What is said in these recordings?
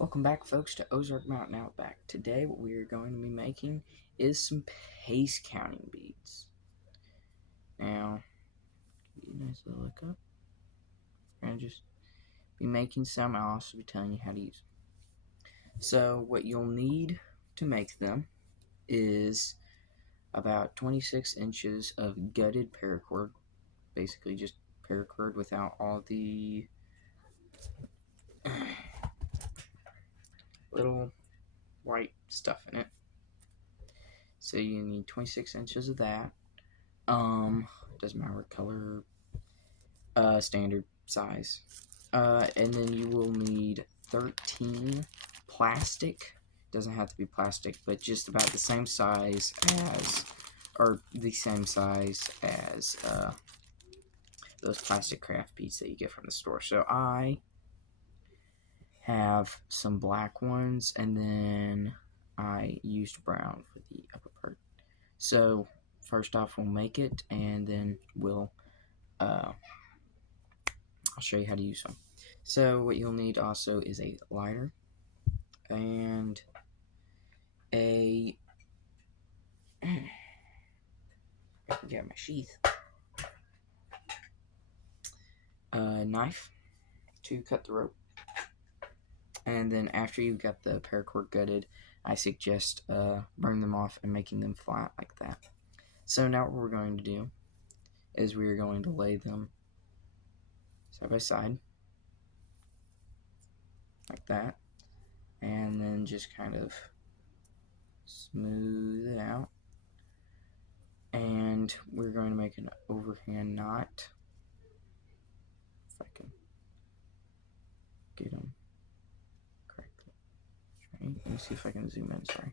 Welcome back, folks, to Ozark Mountain Outback. Today, what we are going to be making is some pace counting beads. Now, give you a nice little look up. We're going to just be making some. I'll also be telling you how to use them. So, what you'll need to make them is about 26 inches of gutted paracord. Basically, just paracord without all the little white stuff in it. So, you need 26 inches of that. Doesn't matter what color, standard size. And then you will need 13 plastic. Doesn't have to be plastic, but just about the same size as, those plastic craft beads that you get from the store. So I have some black ones, and then I used brown for the upper part. So first off, we'll make it, and then I'll show you how to use them. So what you'll need also is a lighter and a my sheath, a knife to cut the rope, and then after you've got the paracord gutted, I suggest burning them off and making them flat like that. So now what we're going to do is we are going to lay them side by side like that, and then just kind of smooth it out, and we're going to make an overhand knot. If I can get them correctly. Right. Let me see if I can zoom in. Sorry.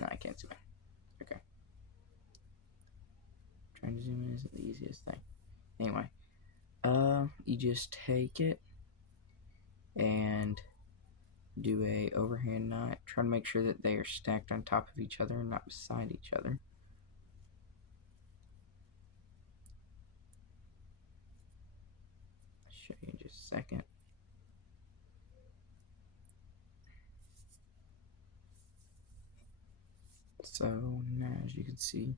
No, I can't zoom in. Okay. Trying to zoom in isn't the easiest thing. Anyway, you just take it and do a overhand knot. Try to make sure that they are stacked on top of each other and not beside each other. I'll show you in just a second. So now, as you can see,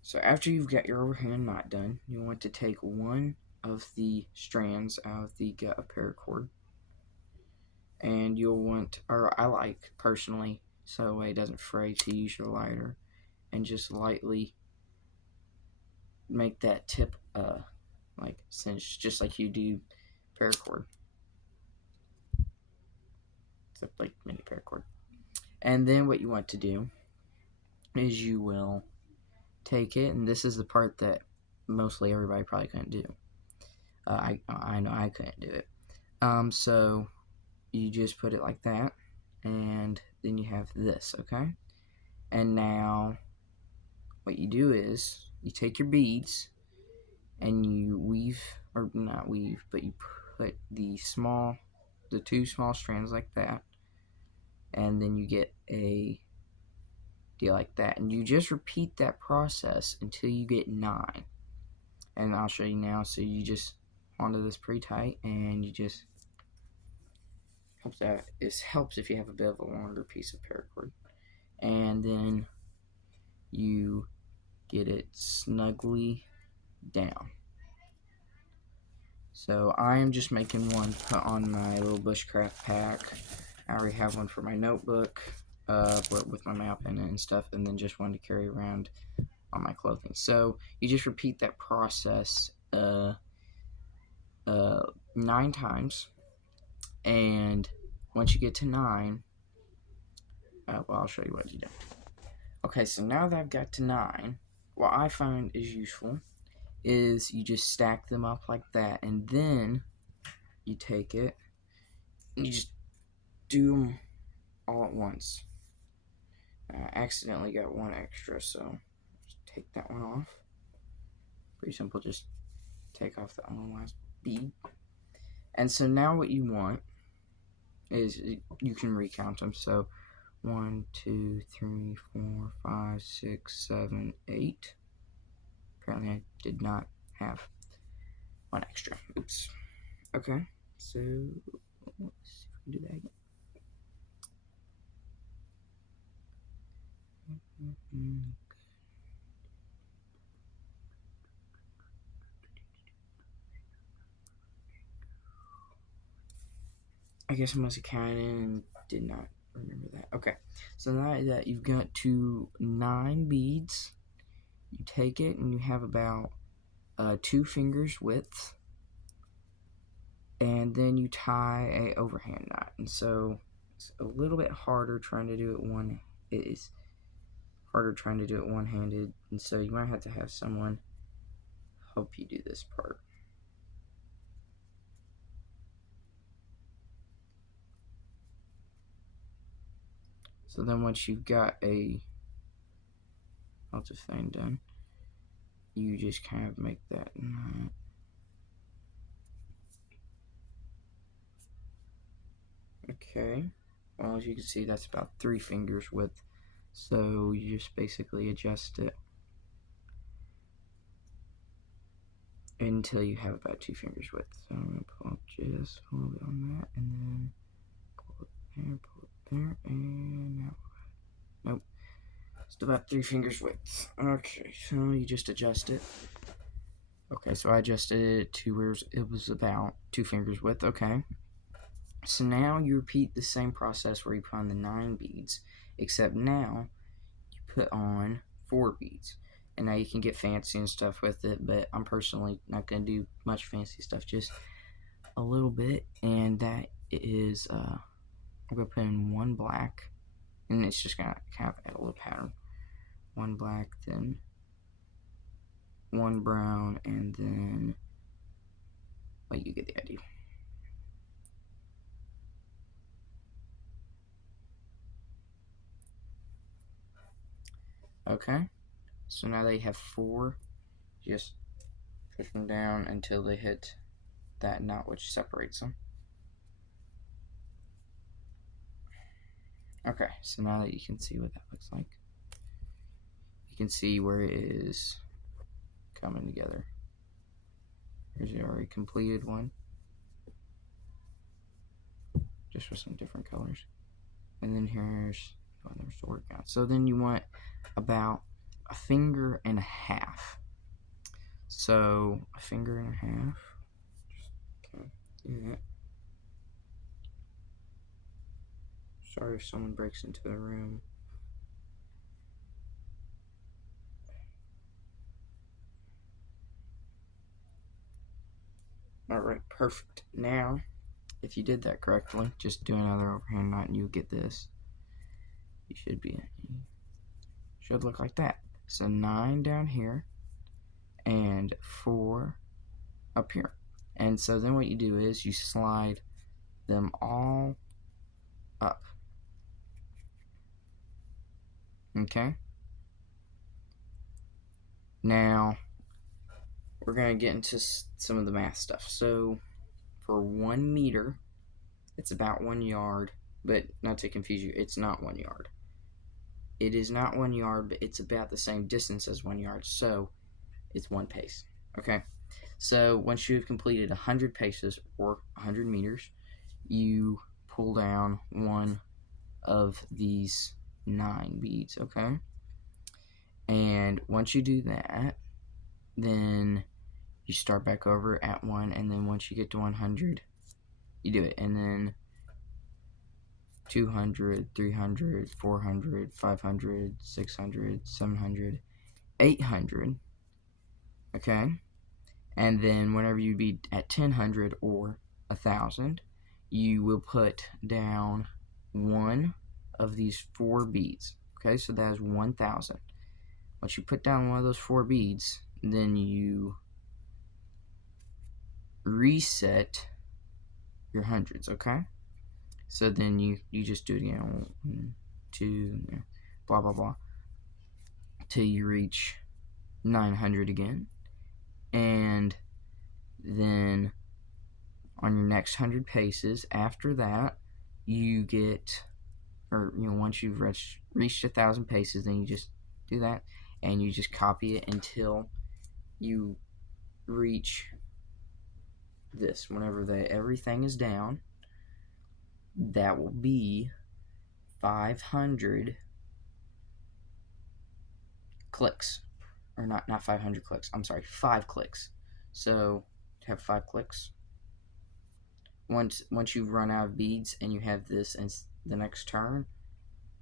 so after you've got your overhand knot done, you want to take one of the strands out of the gut of paracord, and you'll want, or I like personally, so it doesn't fray, to use your lighter and just lightly make that tip like cinch, just like you do paracord, except like mini paracord. And then what you want to do is you will take it, and this is the part that mostly everybody probably couldn't do. I know I couldn't do it. So you just put it like that, and then you have this, okay? And now what you do is you take your beads and you weave, or not weave, but you put the two small strands like that, and then you get a deal like that, and you just repeat that process until you get 9. And I'll show you now. So you just onto this pretty tight, and you just helps if you have a bit of a longer piece of paracord, and then you get it snugly down. So I am just making one put on my little bushcraft pack. I already have one for my notebook, with my map in it and stuff, and then just one to carry around on my clothing. So you just repeat that process 9 times, and once you get to 9, well, I'll show you what you do. Okay, so now that I've got to 9, what I find is useful is you just stack them up like that, and then you take it and you just do them all at once. I accidentally got one extra, so just take that one off. Pretty simple, just take off the last bead. And so now what you want is, you can recount them. So 1, 2, 3, 4, 5, 6, 7, 8. Apparently I did not have one extra. Oops. Okay, so Do that again. I guess I must have counted and did not remember that. Okay, so now that you've got to 9 beads, you take it and you have about 2 fingers width, and then you tie a overhand knot. And so it's a little bit harder trying to do it it is harder trying to do it one-handed, and so you might have to have someone help you do this part. So then once you've got a melted thing done, you just kind of make that knot. Okay, well, as you can see, that's about 3 fingers width, so you just basically adjust it until you have about 2 fingers width. So I'm going to pull up just a little bit on that, and then pull it there, and now, nope, it's about 3 fingers width. Okay, so you just adjust it. Okay, so I adjusted it to where it was about 2 fingers width. Okay, so now you repeat the same process where you put on the 9 beads, except now you put on 4 beads. And now you can get fancy and stuff with it, but I'm personally not going to do much fancy stuff, just a little bit. And that is, I'm going to put in 1 black, and it's just going to kind of add a little pattern. 1 black, then 1 brown, and then, well, you get the idea. Okay, so now they have 4, just push them down until they hit that knot which separates them. Okay, so now that you can see what that looks like, you can see where it is coming together. Here's the already completed one, just with some different colors. And then here's there's the work out. So then you want about 1.5 fingers. So 1.5 fingers. Just kind of do that. Sorry if someone breaks into the room. Alright, perfect. Now, if you did that correctly, just do another overhand knot and you'll get this. You should look like that. So 9 down here and 4 up here. And so then what you do is you slide them all up. Okay? Now, we're going to get into some of the math stuff. So, for 1 meter, it's about 1 yard, but not to confuse you, it's not 1 yard. It is not 1 yard, but it's about the same distance as 1 yard, so it's 1 pace. Okay? So, once you've completed 100 paces, or 100 meters, you pull down one of these 9 beads, okay? And once you do that, then you start back over at 1, and then once you get to 100, you do it, and then 200, 300, 400, 500, 600, 700, 800, okay? And then whenever you be at 1000 or 1000, you will put down one of these 4 beads, okay? So that is 1000. Once you put down one of those 4 beads, then you reset your hundreds, okay? So then you just do it again, 1, 2, blah, blah, blah, till you reach 900 again. And then on your next 100 paces, after that, you get, or, once you've reached 1,000 paces, then you just do that, and you just copy it until you reach this. Whenever everything is down, that will be 500 clicks. Or not 500 clicks. I'm sorry, 5 clicks. So have 5 clicks. Once you've run out of beads and you have this in the next turn,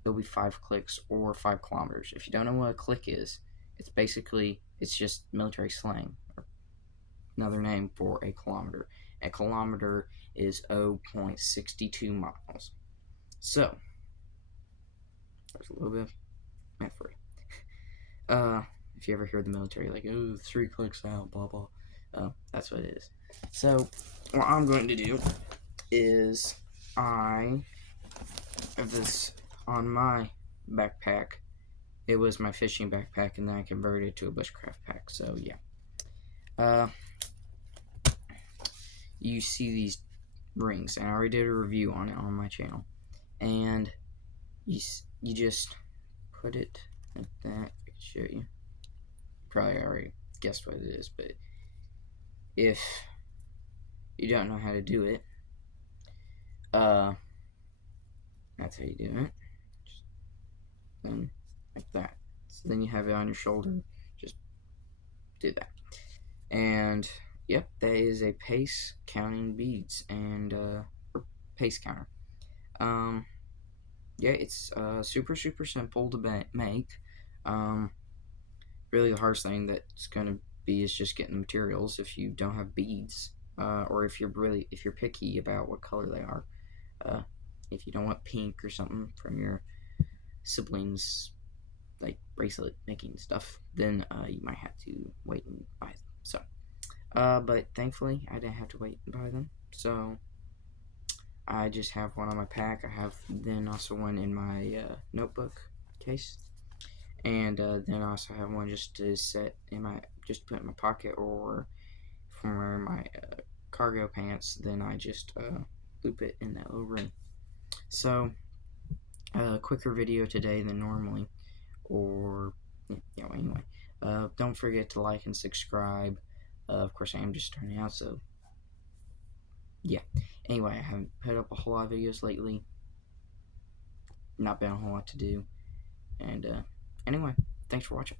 it'll be 5 clicks or 5 kilometers. If you don't know what a click is, it's just military slang, or another name for a kilometer. A kilometer is 0.62 miles. So there's a little bit of math for you. If you ever hear the military like, oh, 3 clicks out, blah blah, that's what it is. So what I'm going to do is I have this on my backpack. It was my fishing backpack, and then I converted it to a bushcraft pack. So yeah, you see these rings, and I already did a review on it on my channel. And you just put it like that. I can show you. Probably already guessed what it is, but if you don't know how to do it, that's how you do it. Just then like that. So then you have it on your shoulder. Just do that. And yep, that is a pace counting beads and pace counter. Yeah, it's super simple to make. Really the hardest thing that's gonna be is just getting the materials if you don't have beads, or if you're picky about what color they are. If you don't want pink or something from your siblings, like bracelet making stuff, then you might have to wait and buy them. So, but thankfully I didn't have to wait and buy them. So I just have one on my pack. I have then also one in my notebook case, and then I also have one just to put in my pocket, or from wearing my cargo pants. Then I just loop it in that little ring. So quicker video today than normally, or yeah. Anyway, don't forget to like and subscribe. Of course, I am just starting out, so yeah. Anyway, I haven't put up a whole lot of videos lately. Not been a whole lot to do, and anyway, thanks for watching.